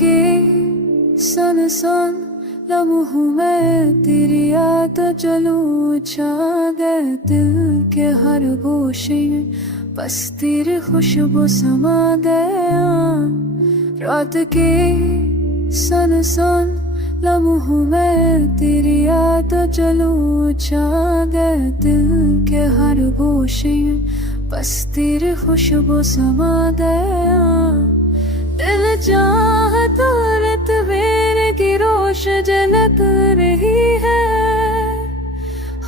के सन सन लम्हों में तेरी याद चलूं छा गए दिल के हर गोशे में, बस तेरी खुशबू समा गया। रात के सन सन लम्हों में तेरी याद चलूं छा गए दिल के हर गोशे में, बस तेरी खुशबू समा गया। दिल चाहता रत मेरे की रोश जलत रही है,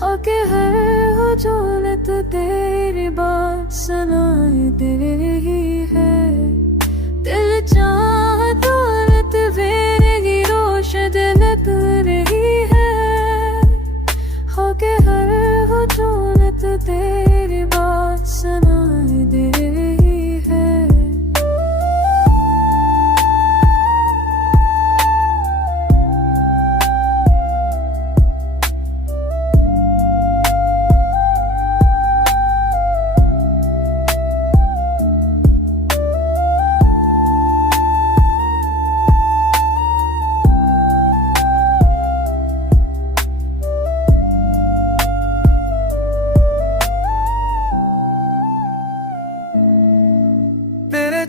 हक़ है हो जोलत तेरी बात सुनाई दे रही है। दिल चाहता रत मेरे की रोश जलत रही है, हक़ है हो जोलत तेरी बात सुनाई दे रही है।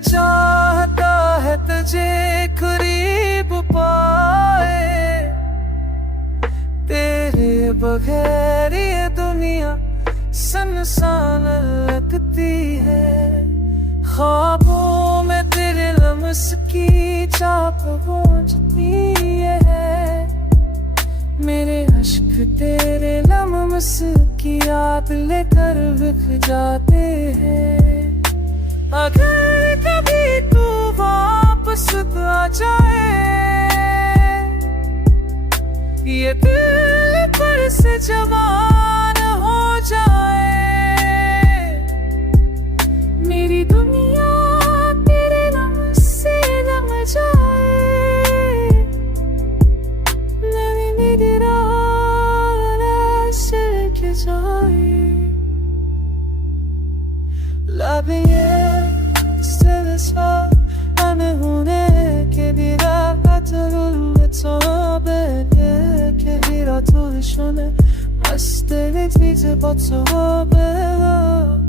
चाहता है तुझे करीब पाए, तेरे बगैर ये दुनिया सुनसान लगती है। ख्वाबों में तेरे लम्स की चाप पहुंचती है, मेरे अश्क तेरे लम्स की याद लेकर बिख जाते हैं। अगर कभी तू वापस आ जाए, ये दिल पर से जवान हो जाए, मेरी दुनिया तेरे नाम से रम जाए, मेरी राह से के जाए। Loving you still is far, hune ke diraqatul tabe ke hiratul shone, mast dili tiz ba tabe